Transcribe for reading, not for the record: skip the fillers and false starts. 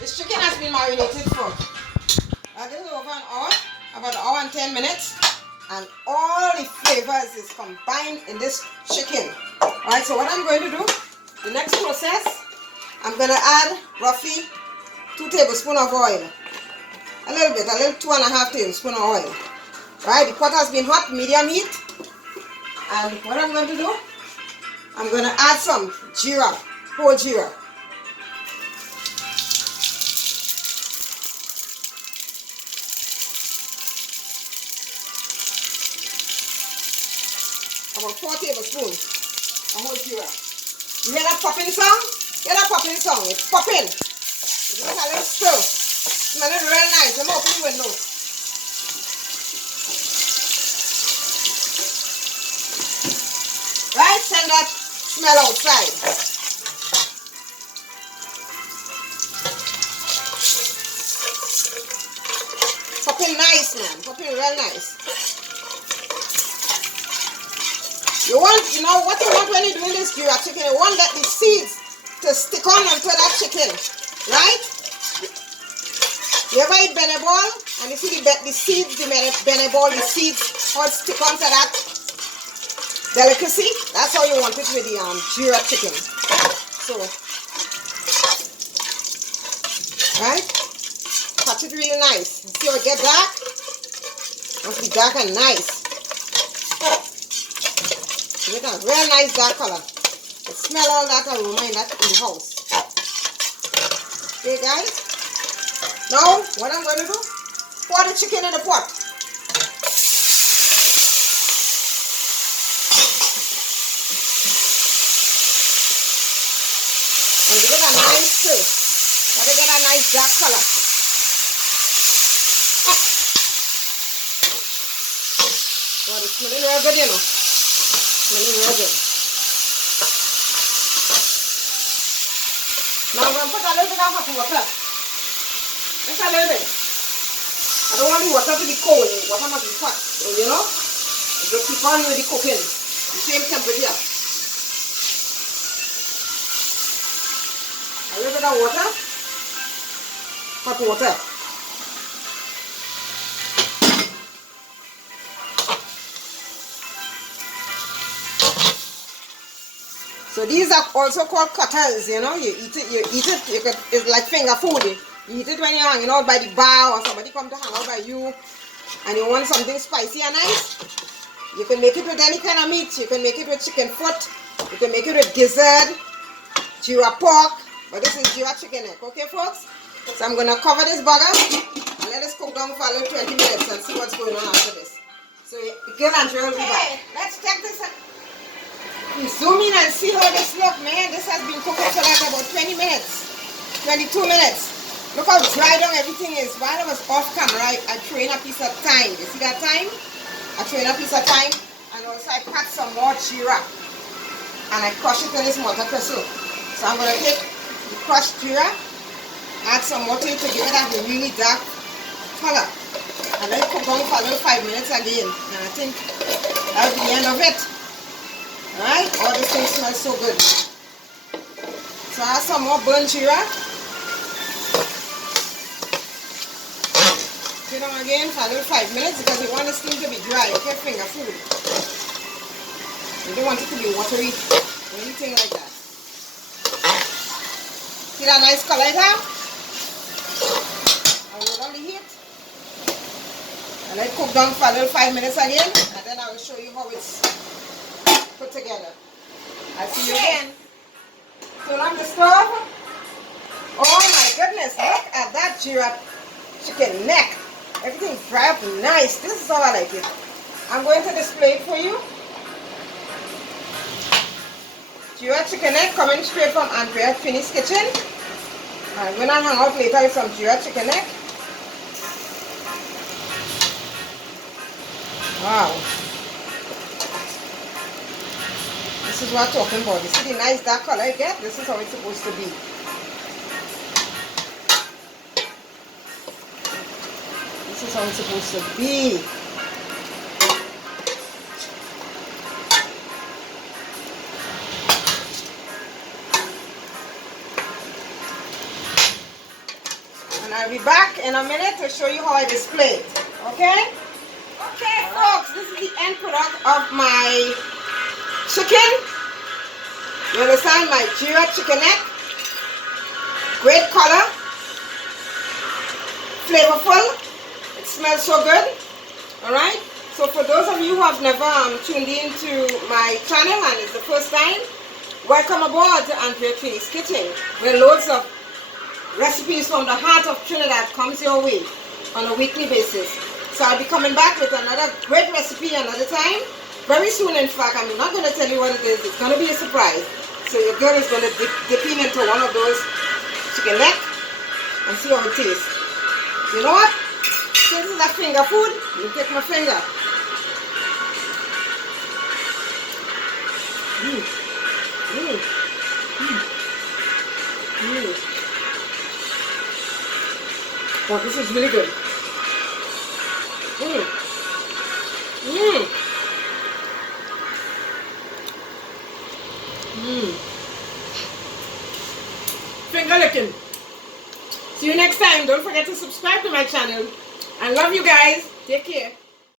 This chicken has been marinated for this is over an hour, about an hour and 10 minutes, and all the flavors is combined in this chicken. Alright, so what I'm going to do, the next process, I'm going to add roughly 2 tablespoons of oil. A little 2.5 tablespoons of oil. Right, the pot has been hot, medium heat. And what I'm going to do, I'm going to add some Geera, whole Geera. About 4 tablespoons of whole Geera. You hear that popping sound? Hear that popping sound? It's popping. Give it a little stir. Smell it real nice. Let me open the window. Right? Send that smell outside. Popping nice, man. Popping real nice. You know what you want when you're doing this Geera chicken? You want the seeds to stick on onto that chicken. Right? You ever eat bene ball? And you see the seeds, the bene ball, the seeds, how it stick onto that delicacy? That's how you want it with the Geera chicken. So, right? Touch it really nice. See how it get dark? Must be dark and nice. Make a real nice dark color. It smell all that aroma in the house. Okay, guys? Now, what I'm going to do, pour the chicken in the pot. And give it a nice stir. Try to get a nice dark color. God, it's smelling real good, you know. Smelling real good. Now I'm going to put a little bit of hot water. Just a little bit. I don't want the water to be cold. The water must be hot. So, you know, just keep on with the cooking. The same temperature. A little bit of water. Hot water. So these are also called cutters, you know. You eat it, it's like finger food. You eat it when you're hanging out by the bar or somebody come to hang out by you and you want something spicy and nice. You can make it with any kind of meat. You can make it with chicken foot. You can make it with gizzard, Geera pork, but this is Geera chicken neck, okay folks? So I'm going to cover this burger and let this cook down for a little 20 minutes and see what's going on after this. So Geera will be back. Let's check this out. We zoom in and see how this look, man. This has been cooking for like about 20 minutes, 22 minutes. Look how dry down everything is. While I was off camera, I threw in a piece of thyme. You see that thyme? I threw in a piece of thyme, and also I cut some more Geera, and I crush it in this mortar pestle. So I'm going to take the crushed Geera, add some more to it to give it a really dark color, and let it cook down for a little 5 minutes again. And I think that'll be the end of it. Alright, all this thing smells so good. So I have some more burnt Geera. Put it on again for a little 5 minutes because you want this thing to be dry, okay, finger food. You don't want it to be watery or anything like that. See that nice color it have? I'll load on the heat. And let it cook down for a little 5 minutes again, and then I will show you how it's put together. I'll see you again. Turn on the stove. Oh my goodness, look at that Geera chicken neck. Everything fried up nice. This is how I like it. I'm going to display it for you. Geera chicken neck coming straight from Andrea Trinny's kitchen. I'm going to hang out later with some Geera chicken neck. Wow. This is what I'm talking about. You see the nice dark color I get? This is how it's supposed to be. This is how it's supposed to be. And I'll be back in a minute to show you how I display it. Okay? Okay, folks, this is the end product of my chicken. You understand? My Geera chicken neck. Great color. Flavorful. It smells so good. Alright? So for those of you who have never tuned into my channel and it's the first time, welcome aboard to Trini's Kitchen, where loads of recipes from the heart of Trinidad comes your way on a weekly basis. So I'll be coming back with another great recipe another time. Very soon, in fact. I'm not going to tell you what it is. It's going to be a surprise. So your girl is going to dip in into one of those chicken neck and see how it tastes. You know what? Since it's a finger food, you take my finger. Oh, this is really good. Finger licking. See you next time. Don't forget to subscribe to my channel. I love you guys. Take care.